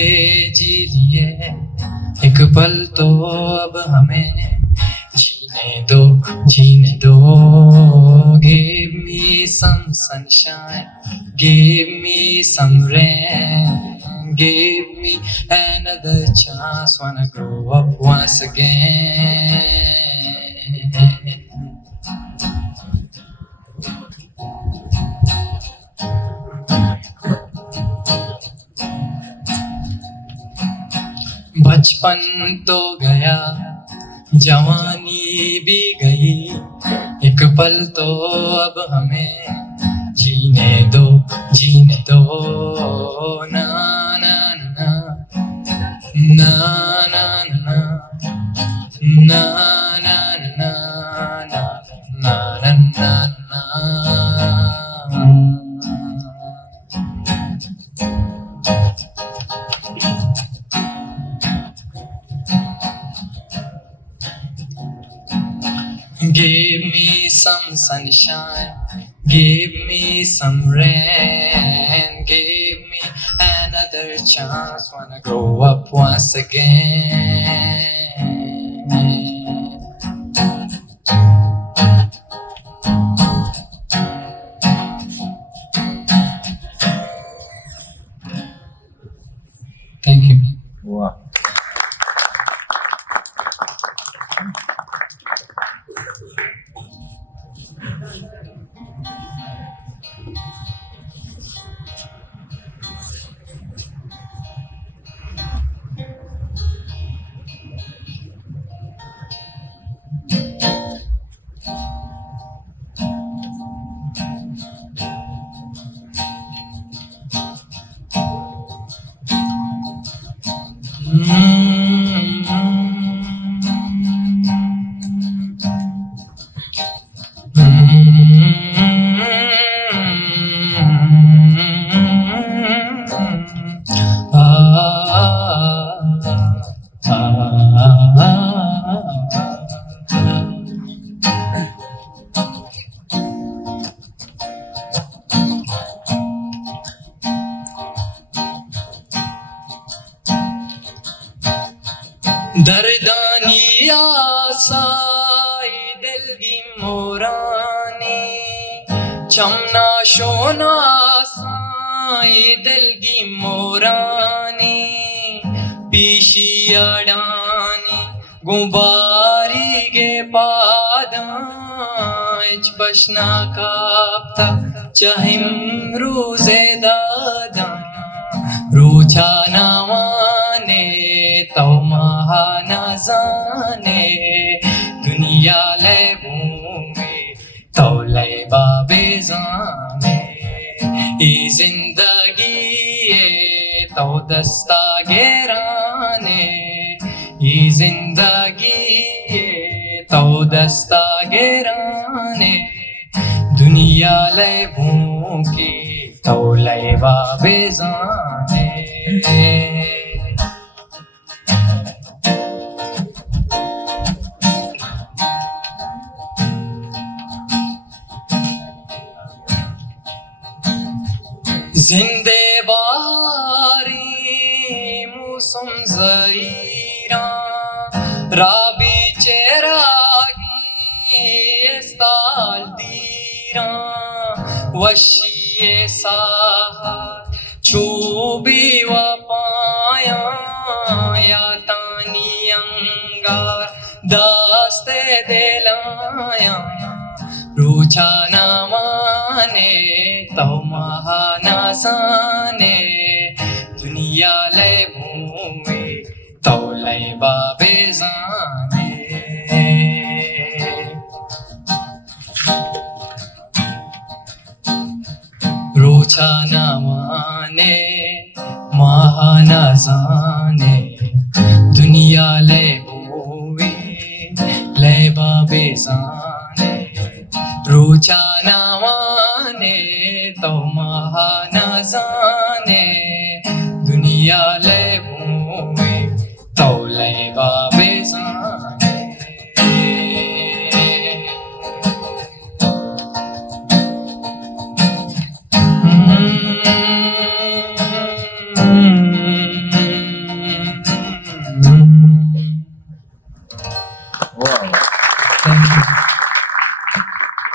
आगे जी लिए, एक पल तो अब हमें जीने दो, जीने दो. Give me some sunshine, give me some rain, give me another chance, wanna grow up once again. बचपन तो गया, जवानी भी गई, एक पल तो अब हमें जीने दो, जीने दो. ना ना ना ना ना ना ना ना ना ना ना ना ना. Give me some sunshine, give me some rain, give me another chance, wanna grow up once again. Thank you. Wow. दर्दानी आसाई दिलगी Morani, चमना Shona Sai दिलगी Morani, पीशी Adani गुबारी के पादांच बशना कापता चाहिम रोजे दादा, रोचा नावाने तो महाना जाने, दुनिया ले भूमि तो ले बाबे जाने, ये जिंदगी ये तो दस्ता गेराने, ये जिंदगी ये तो दस्ता गेराने, दुनिया ले भूमि तो ले बाबे जाने. जिंदे बारी मौसम ज़हीरा, राबी चेरागी इस्ताल दीरा, वशिए साहा चूबी वपाया, या तानी अंगार दास्ते दिलाया, रूछा ना माने तो महाना जाने, दुनिया ले भूमि तो ले बाबे जाने. रूछा ना माने महाना जाने, दुनिया ले भूमि ले बाबे जाने, रूछा ना माने तो महाना जाने, दुनिया